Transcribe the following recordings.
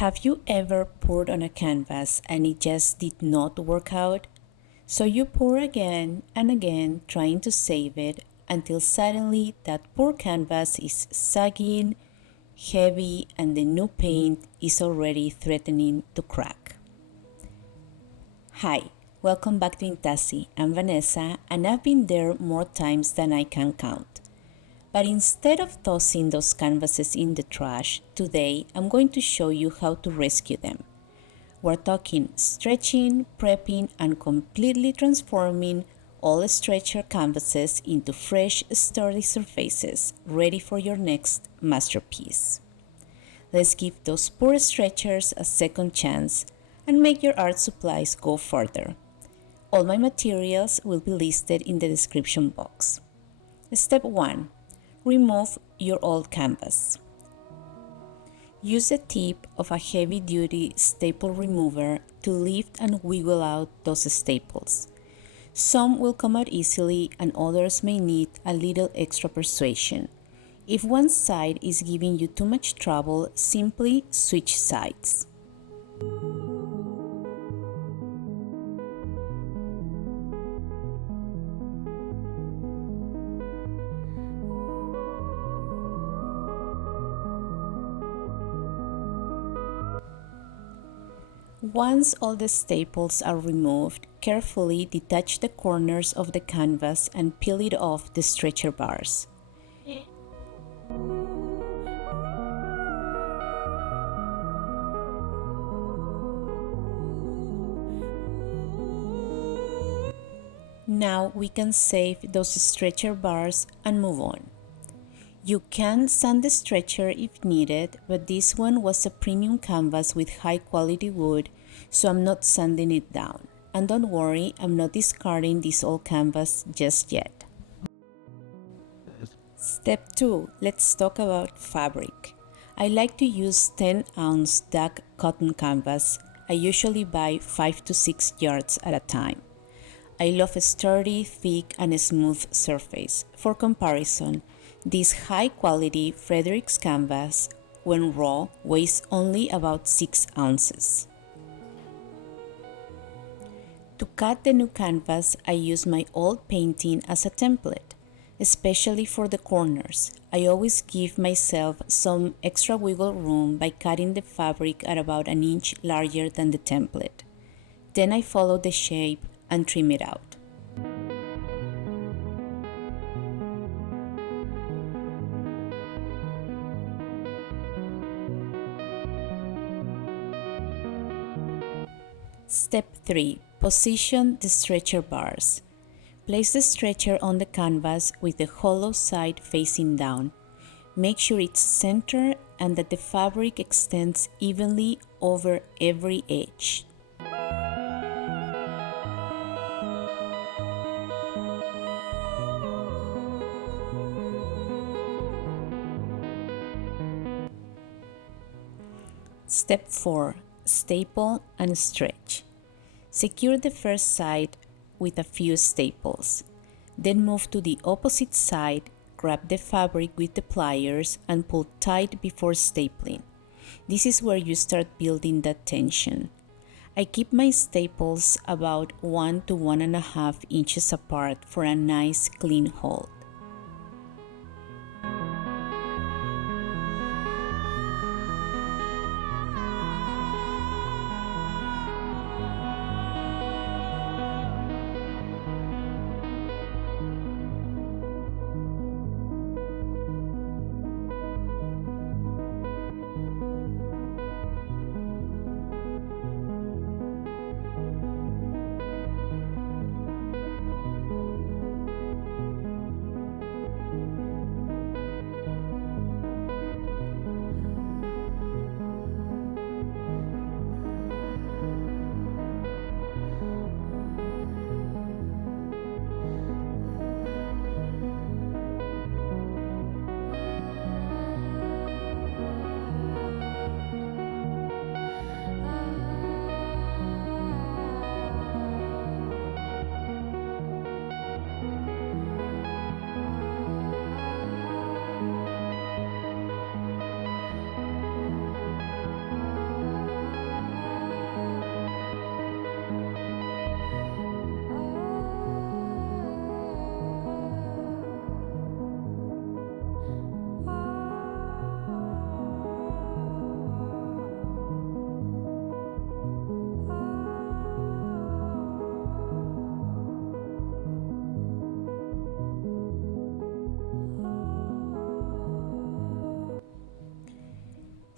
Have you ever poured on a canvas and it just did not work out? So you pour again and again, trying to save it, until suddenly that poor canvas is sagging, heavy, and the new paint is already threatening to crack. Hi, welcome back to Intasi. I'm Vanessa, and I've been there more times than I can count. But instead of tossing those canvases in the trash, today I'm going to show you how to rescue them. We're talking stretching, prepping, and completely transforming all stretcher canvases into fresh, sturdy surfaces ready for your next masterpiece. Let's give those poor stretchers a second chance and make your art supplies go further. All my materials will be listed in the description box. Step 1. Remove your old canvas. Use the tip of a heavy-duty staple remover to lift and wiggle out those staples. Some will come out easily and others may need a little extra persuasion. If one side is giving you too much trouble, simply switch sides. Once all the staples are removed, carefully detach the corners of the canvas and peel it off the stretcher bars. Now we can save those stretcher bars and move on. You can sand the stretcher if needed, but this one was a premium canvas with high quality wood, so I'm not sanding it down. And don't worry, I'm not discarding this old canvas just yet. Step 2. Let's talk about fabric. I like to use 10-ounce duck cotton canvas. I usually buy 5 to 6 yards at a time. I love a sturdy, thick, and smooth surface. For comparison, this high-quality Fredericks canvas, when raw, weighs only about 6 ounces. To cut the new canvas, I use my old painting as a template, especially for the corners. I always give myself some extra wiggle room by cutting the fabric at about an inch larger than the template. Then I follow the shape and trim it out. Step 3. Position the stretcher bars. Place the stretcher on the canvas with the hollow side facing down. Make sure it's centered and that the fabric extends evenly over every edge. Step 4. Staple and stretch. Secure the first side with a few staples. Then move to the opposite side, grab the fabric with the pliers and pull tight before stapling. This is where you start building that tension. I keep my staples about 1 to 1.5 inches apart for a nice clean hold.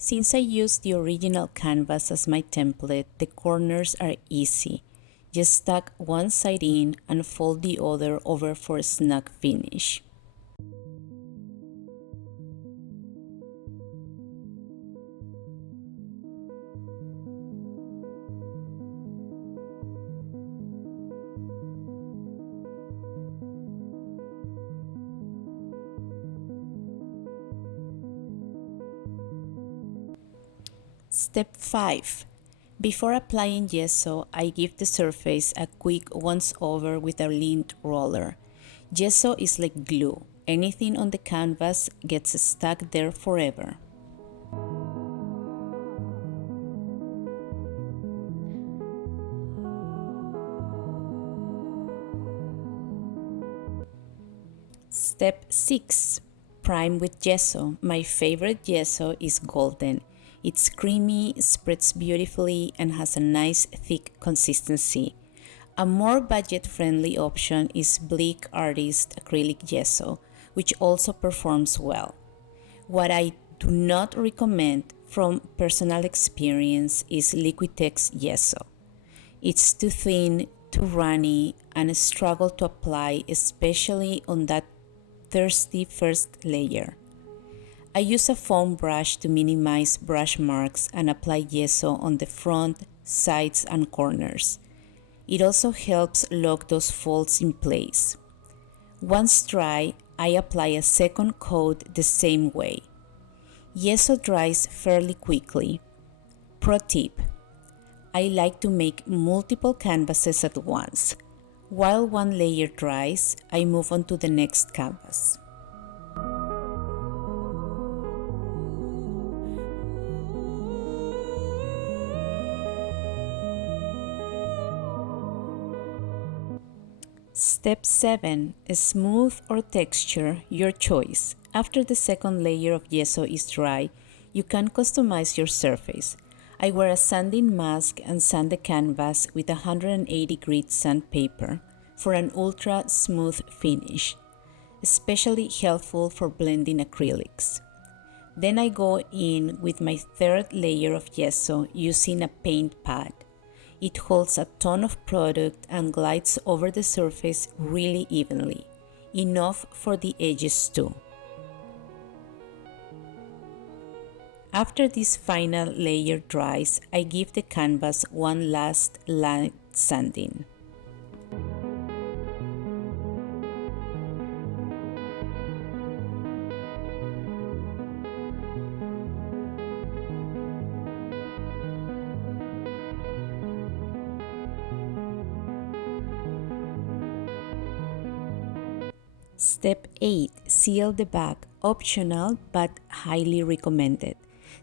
Since I used the original canvas as my template, the corners are easy. Just tuck one side in and fold the other over for a snug finish. Step 5. Before applying gesso, I give the surface a quick once-over with a lint roller. Gesso is like glue. Anything on the canvas gets stuck there forever. Step 6. Prime with gesso. My favorite gesso is golden. It's creamy, spreads beautifully, and has a nice thick consistency. A more budget-friendly option is Bleak Artist acrylic gesso, which also performs well. What I do not recommend from personal experience is Liquitex gesso. It's too thin, too runny, and a struggle to apply, especially on that thirsty first layer. I use a foam brush to minimize brush marks and apply gesso on the front, sides, and corners. It also helps lock those folds in place. Once dry, I apply a second coat the same way. Gesso dries fairly quickly. Pro tip: I like to make multiple canvases at once. While one layer dries, I move on to the next canvas. Step 7. Smooth or texture, your choice. After the second layer of gesso is dry, you can customize your surface. I wear a sanding mask and sand the canvas with 180 grit sandpaper for an ultra smooth finish, especially helpful for blending acrylics. Then I go in with my third layer of gesso using a paint pad. It holds a ton of product and glides over the surface really evenly, enough for the edges too. After this final layer dries, I give the canvas one last light sanding. Step 8. Seal the back. Optional but highly recommended.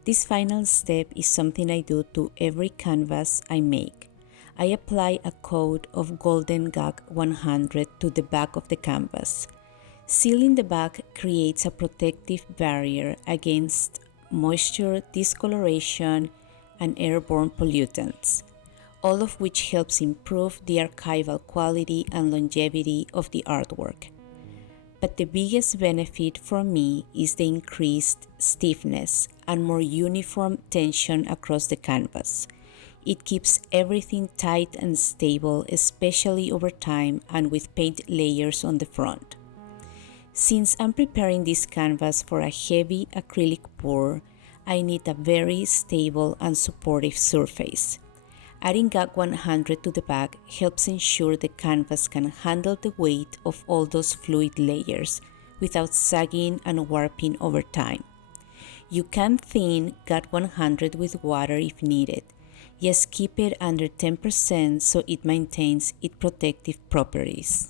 This final step is something I do to every canvas I make. I apply a coat of Golden Gag 100 to the back of the canvas. Sealing the back creates a protective barrier against moisture, discoloration, and airborne pollutants, all of which helps improve the archival quality and longevity of the artwork. But the biggest benefit for me is the increased stiffness and more uniform tension across the canvas. It keeps everything tight and stable, especially over time and with paint layers on the front. Since I'm preparing this canvas for a heavy acrylic pour, I need a very stable and supportive surface. Adding Gag 100 to the back helps ensure the canvas can handle the weight of all those fluid layers without sagging and warping over time. You can thin Gag 100 with water if needed. Just keep it under 10% so it maintains its protective properties.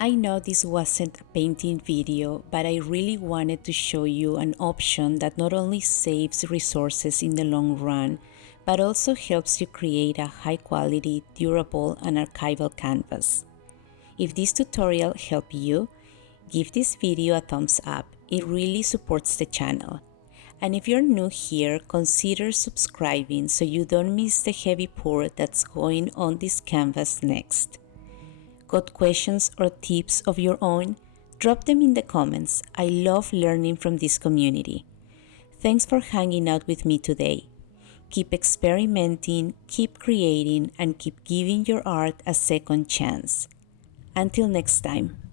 I know this wasn't a painting video, but I really wanted to show you an option that not only saves resources in the long run, but also helps you create a high quality, durable, and archival canvas. If this tutorial helped you, give this video a thumbs up. It really supports the channel. And if you're new here, consider subscribing so you don't miss the heavy pour that's going on this canvas next. Got questions or tips of your own? Drop them in the comments. I love learning from this community. Thanks for hanging out with me today. Keep experimenting, keep creating, and keep giving your art a second chance. Until next time.